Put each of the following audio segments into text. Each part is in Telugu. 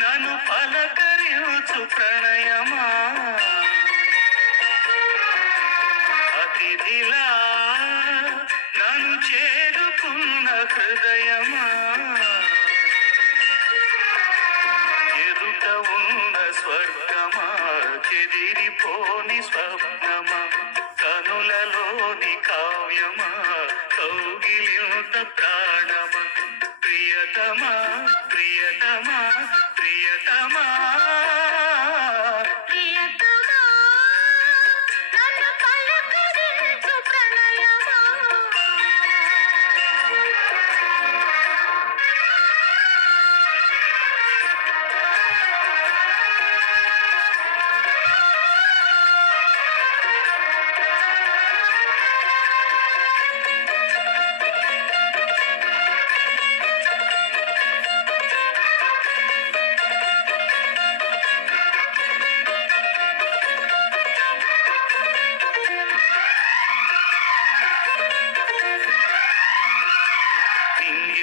నన్ను పలకరించు ప్రణయమా అతిథిలా నన్ను చేరుకున్న హృదయమా ఎదుట ఉన్న స్వర్గమా చెదిరిపోని స్వప్నమా కనులలోని కావ్యమా కౌగిలింత ప్రాణమా ప్రియతమా ప్రియతమా ప్రియతమా ప్రియతమా నన్ను పలకరించు ప్రణయమా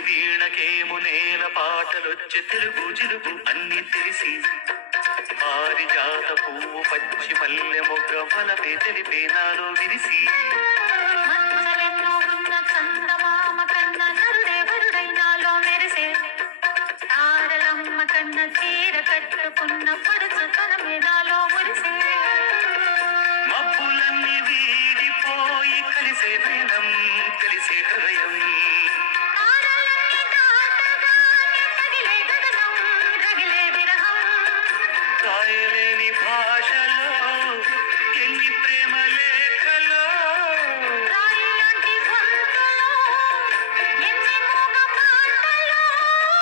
వీణకేము నేల పాటలొచ్చే తెలుగు జిలుగు అన్ని తెలిసి పారిజాత పువ్వు పచ్చి మల్లె మొగ్గ వలపే తెలిపే నాలో విరిసి మచ్చలెన్నో ఉన్న చందమామ కన్న నరుడెవరుడై నాలో మెరిసే తారలమ్మ కన్న చీర కట్టుకున్న పడుచు తనమే నాలో మురిసే మబ్బులన్నీ వీడిపోయి కలిసే నయనం కలిసే హృదయం తారలన్నీ దాటగానే తగిలే గగనం రగిలే విరహం కాయలేని భాషలో ఎన్ని ప్రేమ లేఖలో రాయిలాంటి గొంతులో ఎన్ని మూగ పాటలో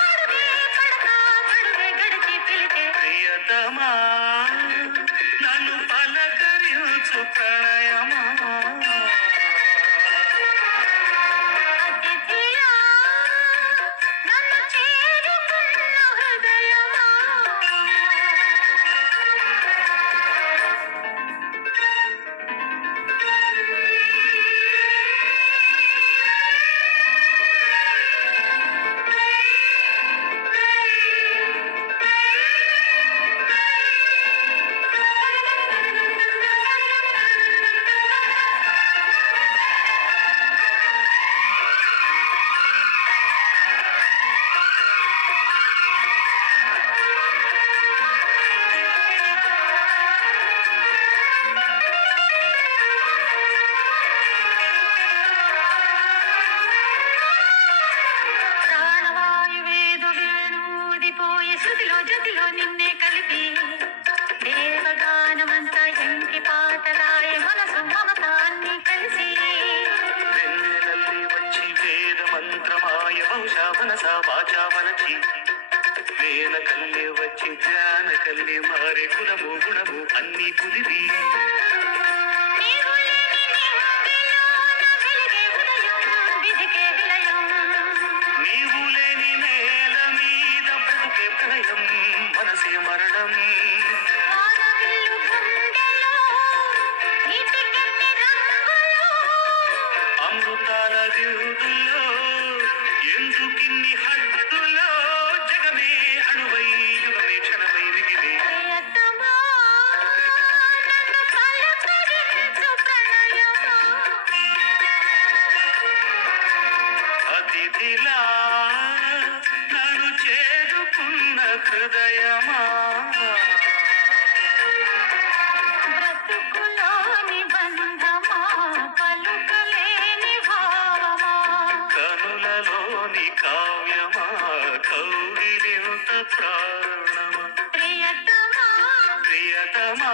అడుగే పడక గడువే గడిచి పిలిచే ప్రియతమా నన్ను పలకరించు ప్రణయమా అతిథిలా నన్ను చేరుకున్న హృదయమా ప్రాణవాయువేదో వేణూదిపోయే శృతిలో జతిలో నిన్నే కలిపి దేవగానమంతా ఎంకి పాటలాయ మనసు మమతాన్ని కలిసి వెన్నెలల్లి వచ్చి వేద మంత్రమాయ బహుశా మనసా వాచా వలచి వేల కల్లి వచ్చి ధ్యాన కల్లి మారే కులము గుణము అన్ని కుదిరి నీవు లేని నింగిలోన వెలిగే ఉదయం విధికే విలయం నీవు లేని నేల మీద బ్రతుకే ప్రళయం మనసే మరణం వానవిల్లు గుండెలో నీటికెన్ని రంగులో అమృతాల విరుదుల్లో ఎందుకిన్ని హద్దులో జగమే అణువై యుగమే క్షణమై హృదయమా బ్రతుకులోని బంధమా పలుకలేని భావమా కనులలోని కావ్యమా కౌగిలింత ప్రాణమా ప్రియతమా ప్రియతమా